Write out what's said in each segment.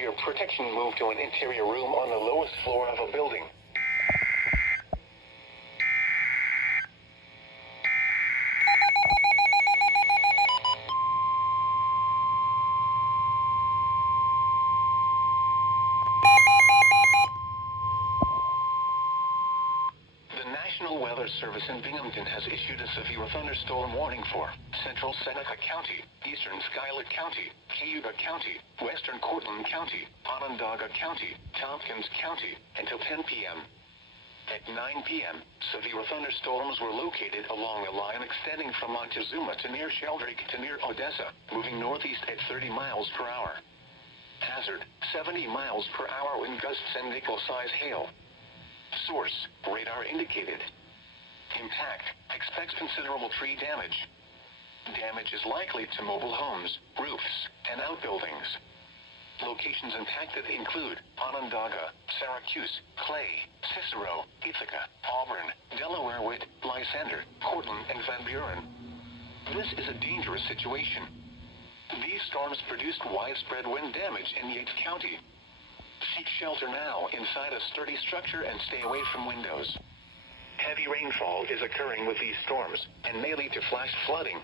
your protection, move to an interior room on the lowest floor of a building. The National Weather Service in Binghamton has issued a severe thunderstorm warning for Central Seneca County, Eastern Schuyler County, KHA County, Western Cortland County, Onondaga County, Tompkins County, until 10 p.m. At 9 p.m., severe thunderstorms were located along a line extending from Montezuma to near Sheldrake to near Odessa, moving northeast at 30 miles per hour. Hazard, 70 miles per hour wind gusts and nickel-size hail. Source, radar indicated. Impact, expects considerable tree damage. Damage is likely to mobile homes, roofs, and outbuildings. Locations impacted include Onondaga, Syracuse, Clay, Cicero, Ithaca, Auburn, Delaware Wood, Lysander, Cortland, and Van Buren. This is a dangerous situation. These storms produced widespread wind damage in Yates County. Seek shelter now inside a sturdy structure and stay away from windows. Heavy rainfall is occurring with these storms and may lead to flash flooding.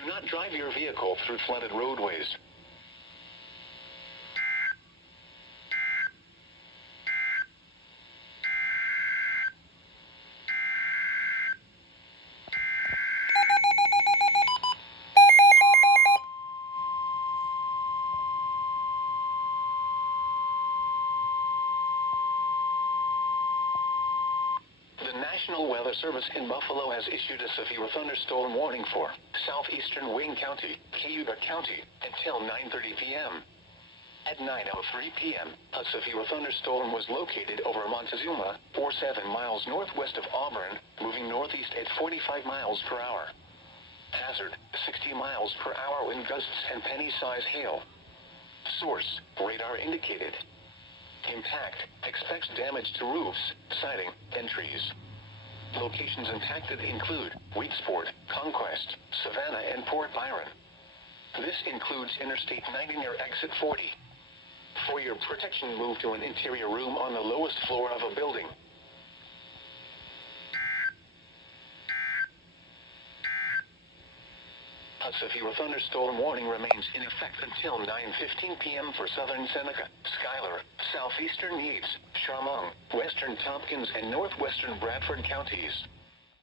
Do not drive your vehicle through flooded roadways. The National Weather Service in Buffalo has issued a severe thunderstorm warning for southeastern Wayne County, KHA County, until 9:30 p.m. At 9:03 p.m., a severe thunderstorm was located over Montezuma, 7 miles northwest of Auburn, moving northeast at 45 miles per hour. Hazard, 60 miles per hour wind gusts and penny-size hail. Source, radar indicated. Impact, expects damage to roofs, siding, and trees. Locations impacted include Weedsport, Conquest, Savannah, and Port Byron. This includes Interstate 90 near Exit 40. For your protection, move to an interior room on the lowest floor of a building. A severe thunderstorm warning remains in effect until 9:15 p.m. for southern Seneca, Schuyler, southeastern Yates, Shamong, western Tompkins, and northwestern Bradford counties.